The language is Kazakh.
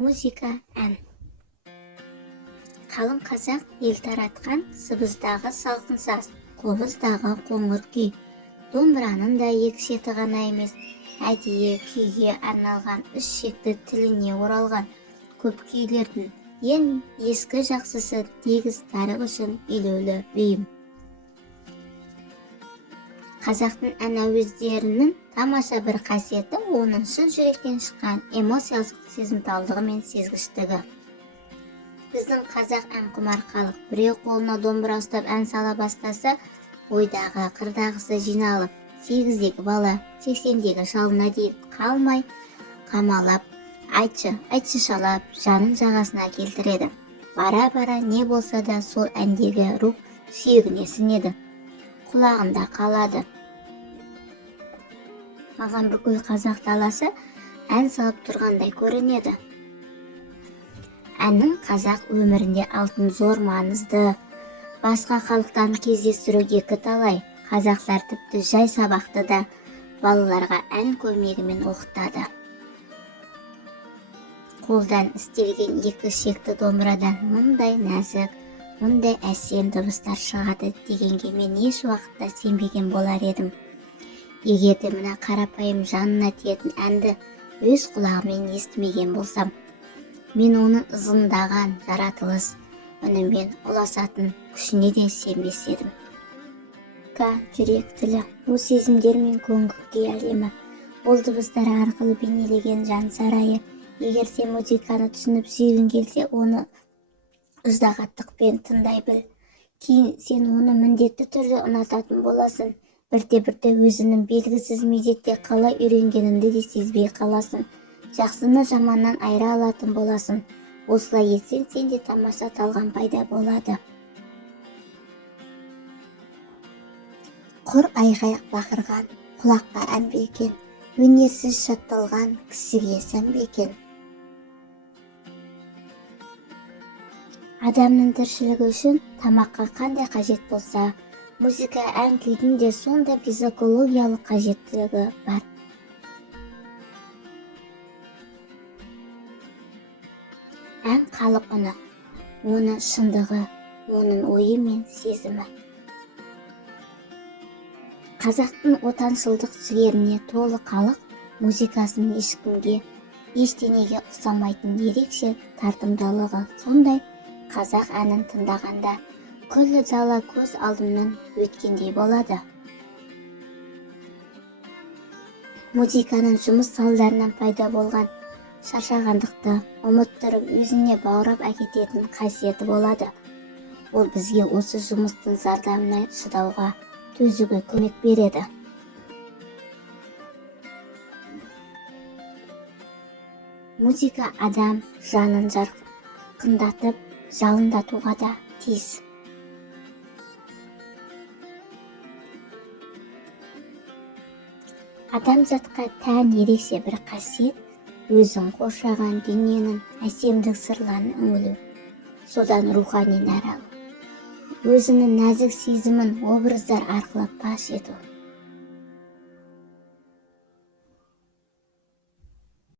Музыка ән. Қалың қазақ ел таратқан, сыбыздағы салқын саз, қобыздағы қоңыр күй. Домбыраның да екі шеті ғана емес, әдейі күйге арналған үш шекті тіліне оралған. Көп күйлердің ең ескі жақсысы тегіс тарих үшін елеулі бейім. Қазақтың ән әуездерінің тамаша бір қасиеті оның шын жүректен шыққан эмоциялық сезімталдығы мен сезгіштігі. Біздің қазақ ән құмар халық біреу қолына домбыра ұстап ән сала бастаса, ойдағы қырдағысы жиналып, 8-дегі бала 80-дегі шалына дейін қалмай қамалап, айтшы шалап, жанын жағасына келтіреді. Бара-бара не болса да сол әндегі рух сүйегіне сіңеді, құлағында қалады. Маған бүкіл қазақ даласы ән салып тұрғандай көрінеді. Әннің қазақ өмірінде алтын зор маңызды. Басқа халықтан кездестіру екі талай. Қазақтар тіпті жай сабақты да балаларға ән көмегімен оқытады. Қолдан істелген екі шекті домбырадан мұндай нәзік, мұндай әсем дыбыстар шығады дегенге мен еш уақытта сенбеген болар едім. Егерде мына қарапайым жанына тиетін әнді өз құлағымен естімеген болсам, мен оның ызыңдаған жаратылыс үнімен ұласатын күшіне де сенбес едім. Жүрек тілі, ол сезімдер мен көңіл күй әлемі, ол дыбыстар арқылы бейнелеген жан сарайы. Егер сен музыканы түсініп сүйгің келсе, оны ыждағаттықпен тыңдай біл. Кейін сен оны міндетті түрде ұнататын боласың. Бірте-бірте өзінің белгісіз мезетте қалай үйренгеніңді де сезбей қаласың. Жақсыны жаманнан айыра алатын боласың. Осылай етсең, сенде тамаша талғам пайда болады. Құр айғай бақырған, құлаққа ән бекен, өнерсіз шатталған кісіге сән бекен. Адамның тіршілігі үшін тамаққа қандай қажет болса, музыка ән күйдің де сондай физиологиялық қажеттілігі бар. Ән халық үні, оның шындығы, оның ойы мен сезімі. Қазақтың отаншылдық жігеріне толы халық музыкасының ешкімге, ештеңеге ұқсамайтын ерекше тартымдылығы. Сондай қазақ әнін тыңдағанда күллі дала көз алдымнан өткендей болады. Музыканың жұмыс салдарынан пайда болған шаршағандықты ұмыттырып өзіне баурап әкететін қасиеті болады. Ол бізге осы жұмыстың зардабына шыдауға, төзуге көмек береді. Музыка адам жанын жарқындатып, жалындатуға да тиіс. Адамзатқа тән ерекше бір қасиет өзің қоршаған дүниенің әсемдік сырларын үңілу, содан рухани нәр алу, өзінің нәзік сезімін образдар арқылы паш ету.